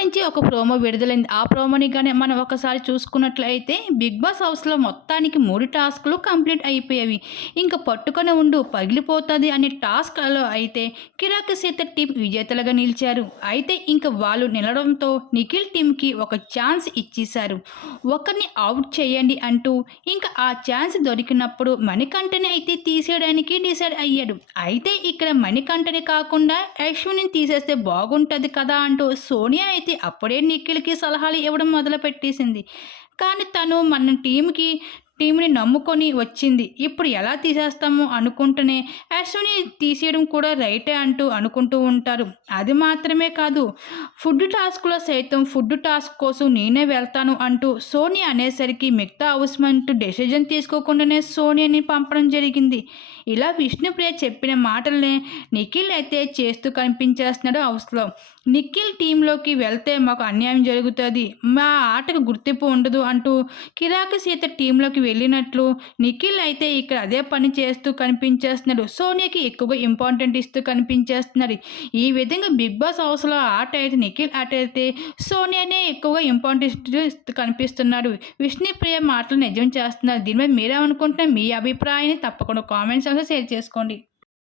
నుంచి ఒక ప్రోమో విడుదలైంది. ఆ ప్రోమోని కానీ మనం ఒకసారి చూసుకున్నట్లయితే బిగ్ బాస్ హౌస్లో మొత్తానికి మూడు టాస్క్లు కంప్లీట్ అయిపోయేవి. ఇంకా పట్టుకొని ఉండు పగిలిపోతుంది అనే టాస్క్లో అయితే కిరాక్ సీత టీం విజేతలుగా నిలిచారు. అయితే ఇంకా వాళ్ళు నిలడంతో నిఖిల్ టీంకి ఒక ఛాన్స్ ఇచ్చేశారు. ఒకరిని అవుట్ చేయండి అంటూ ఇంకా ఆ ఛాన్స్ దొరికినప్పుడు మణికంఠని అయితే తీసేయడానికి డిసైడ్ అయ్యాడు. అయితే ఇక్కడ మణికంఠని కాకుండా యశ్విని తీసేస్తే బాగుంటుంది కదా అంటూ సోనియా అయితే అయితే అప్పుడే నిఖిల్కి సలహాలు ఇవ్వడం మొదలుపెట్టేసింది. కానీ తను మన టీంకి టీంని నమ్ముకొని వచ్చింది. ఇప్పుడు ఎలా తీసేస్తాము అనుకుంటూనే అశ్విని తీసేయడం కూడా రైటే అంటూ అనుకుంటూ ఉంటారు. అది మాత్రమే కాదు ఫుడ్ టాస్క్లో సైతం ఫుడ్ టాస్క్ కోసం నేనే వెళ్తాను అంటూ సోని అనేసరికి మిగతా హౌస్మెంట్ డెసిజన్ తీసుకోకుండానే సోనియాని పంపడం జరిగింది. ఇలా విష్ణుప్రియ చెప్పిన మాటలనే నిఖిల్ అయితే చేస్తూ కనిపించేస్తున్నాడు హౌస్లో. నిఖిల్ టీంలోకి వెళ్తే మాకు అన్యాయం జరుగుతుంది. మా ఆటకు గుర్తింపు ఉండదు అంటూ కిరాక సీత టీంలోకి వెళ్ళినట్లు నిఖిల్ అయితే ఇక్కడ అదే పని చేస్తూ కనిపించేస్తున్నాడు. సోనియాకి ఎక్కువగా ఇంపార్టెంట్ ఇస్తూ కనిపించేస్తున్నాడు. ఈ విధంగా బిగ్ బాస్ హౌస్లో ఆట అయితే నిఖిల్ ఆట అయితే సోనియానే ఎక్కువగా ఇంపార్టెంట్ ఇస్తూ కనిపిస్తున్నాడు. విష్ణుప్రియ మాటలు నిజం చేస్తున్నారు. దీని మీద మీరేమనుకుంటున్నారు? మీ అభిప్రాయాన్ని తప్పకుండా కామెంట్స్ షేర్ చేసుకోండి.